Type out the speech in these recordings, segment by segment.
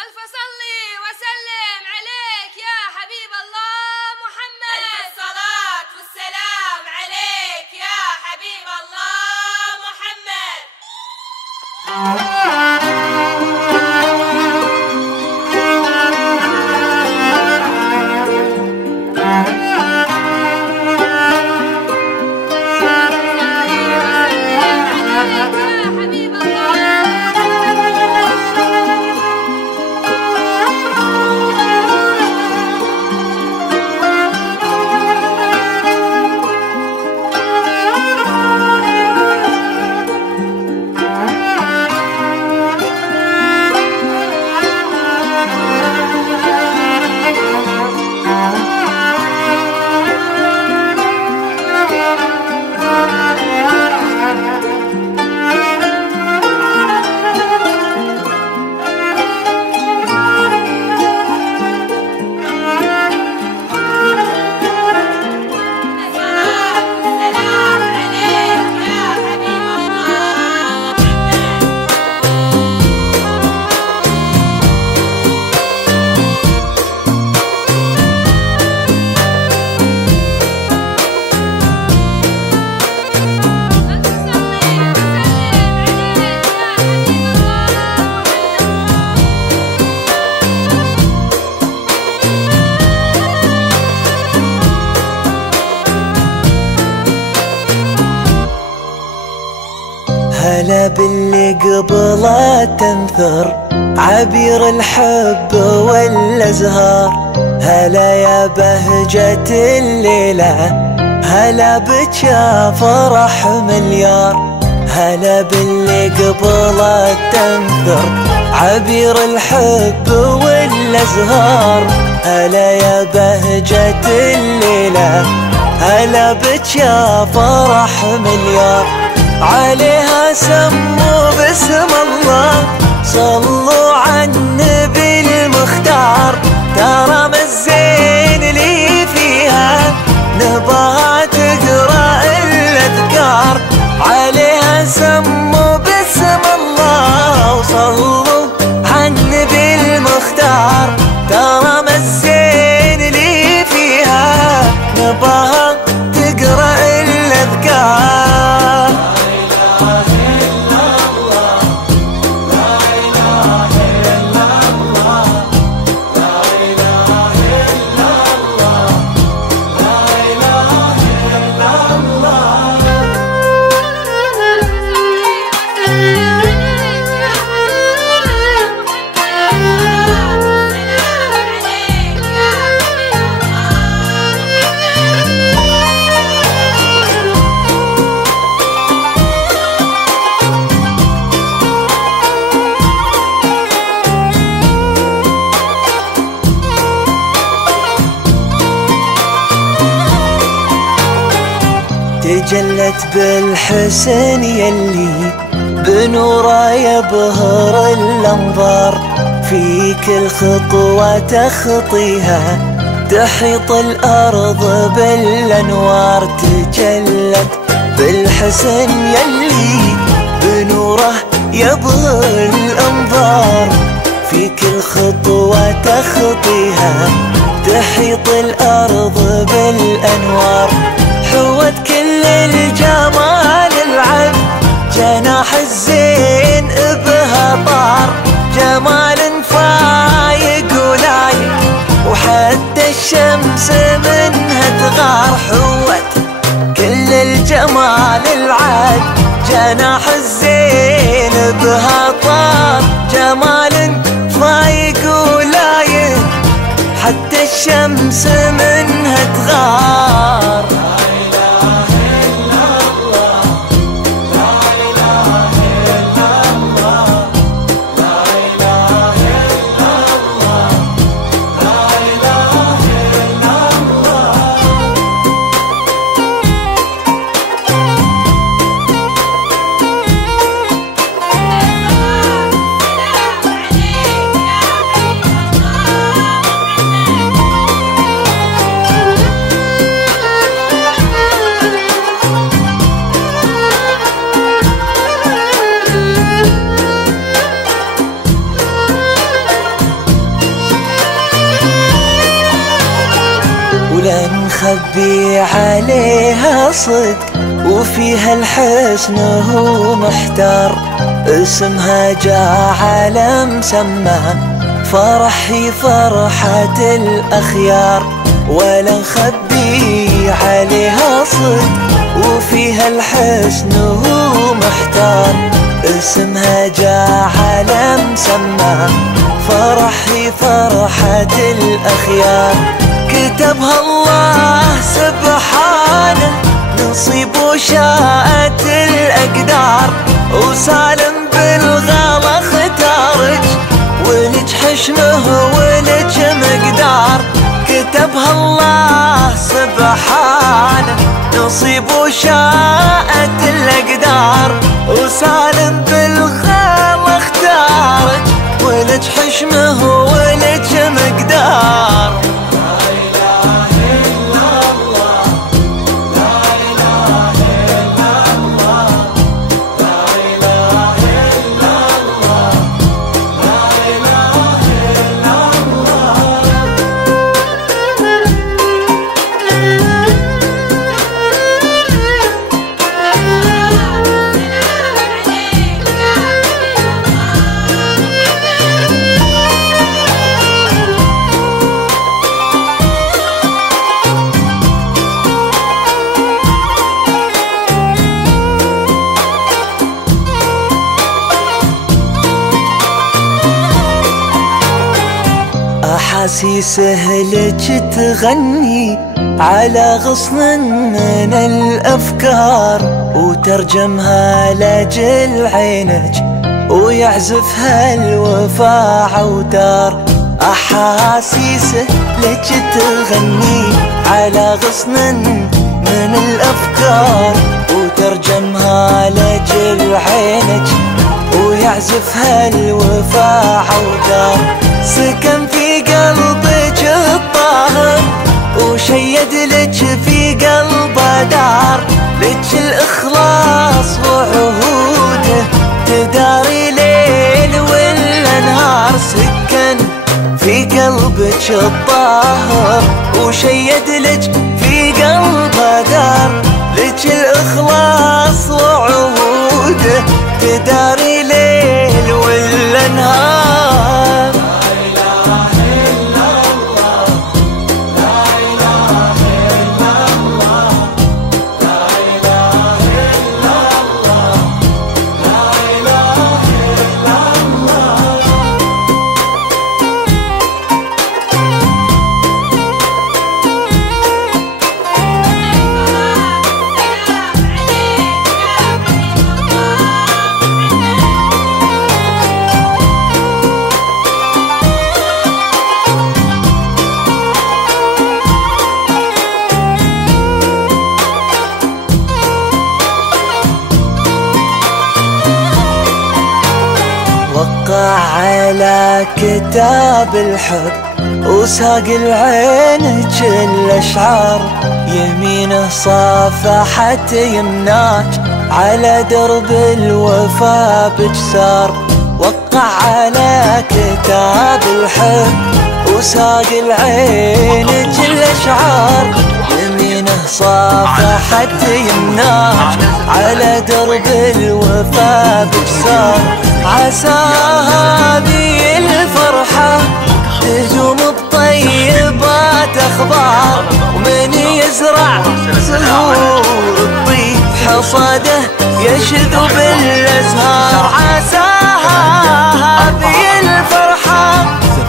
ألف صلي وسلم عليك يا حبيب الله محمد. ألف الصلاة والسلام عليك يا حبيب الله محمد. هلا باللي قبله تنثر عبير الحب والازهار. هلا يا بهجة الليلة، هلا بك يا فرح مليار. هلا باللي قبله تنثر عبير الحب والازهار. هلا يا بهجة الليلة، هلا بك يا فرح مليار. عليها سموا باسم الله، صلوا على النبي المختار. ترى ما الزين اللي فيها نبغى تقرا الاذكار. عليها سموا باسم الله وصلوا على النبي المختار. ترى ما الزين اللي فيها نبغى تقرا الاذكار. تجلت بالحسن يلي بنوره يبهر الانظار. في كل خطوة تخطيها تحيط الارض بالانوار. تجلت بالحسن يلي بنوره يبهر الانظار. في كل خطوة تخطيها تحيط الارض بالانوار. حوت كل الجمال العب جناح الزين بها طار. جمال فايق ولايق وحتى الشمس منها تغار. حوت كل الجمال العب جناح الزين بها طار. جمال فايق ولايق حتى الشمس منها تغار. نخبي عليها صدق وفيها الحسن هو محتار. اسمها جاء على مسمى فرحي فرحة الأخيار، ولا نخبي عليها صدق وفيها الحسن هو محتار. اسمها جاء على مسمى فرحي فرحة الأخيار. كتبها الله سبحانه نصيب وشاءت الأقدار، وسالم بالغلا اختارج ولج حشمه ولج مقدار. كتبها الله سبحانه نصيب وشاءت الأقدار، وسالم بالغلا اختارج ولج حشمه ولج مقدار. أحاسيسه لك تغني على غصن من الأفكار، وترجمها لجل عينك ويعزفها الوفا عودار. أحاسيسه لك تغني على غصن من الأفكار، وترجمها لجل عينك ويعزفها الوفا عودار. سكن في قلبك الطاهر وشيد لك في قلبه دار، لك الإخلاص وعهوده تداري ليل ولا نهار. سكن في قلبك الطاهر وشيد لك في قلبه دار، لك الإخلاص وعهوده تداري ليل ولا نهار. وقع على كتاب الحب وساق العين الأشعار، يمينه صافحت يمناك على درب الوفا بجسار. وقع على كتاب الحب وساق العين الأشعار، يمينه صافحت يمناك على درب الوفا بجسار. عساها هذه الفرحة تهجم بطيبات أخبار، ومن يزرع زهور الطيب حصاده يشذو بالأزهار. عساها هذه الفرحة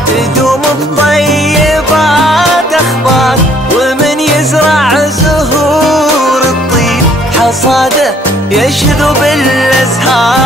تدوم بطيبات أخبار، ومن يزرع زهور الطيب حصاده يشذو بالأزهار.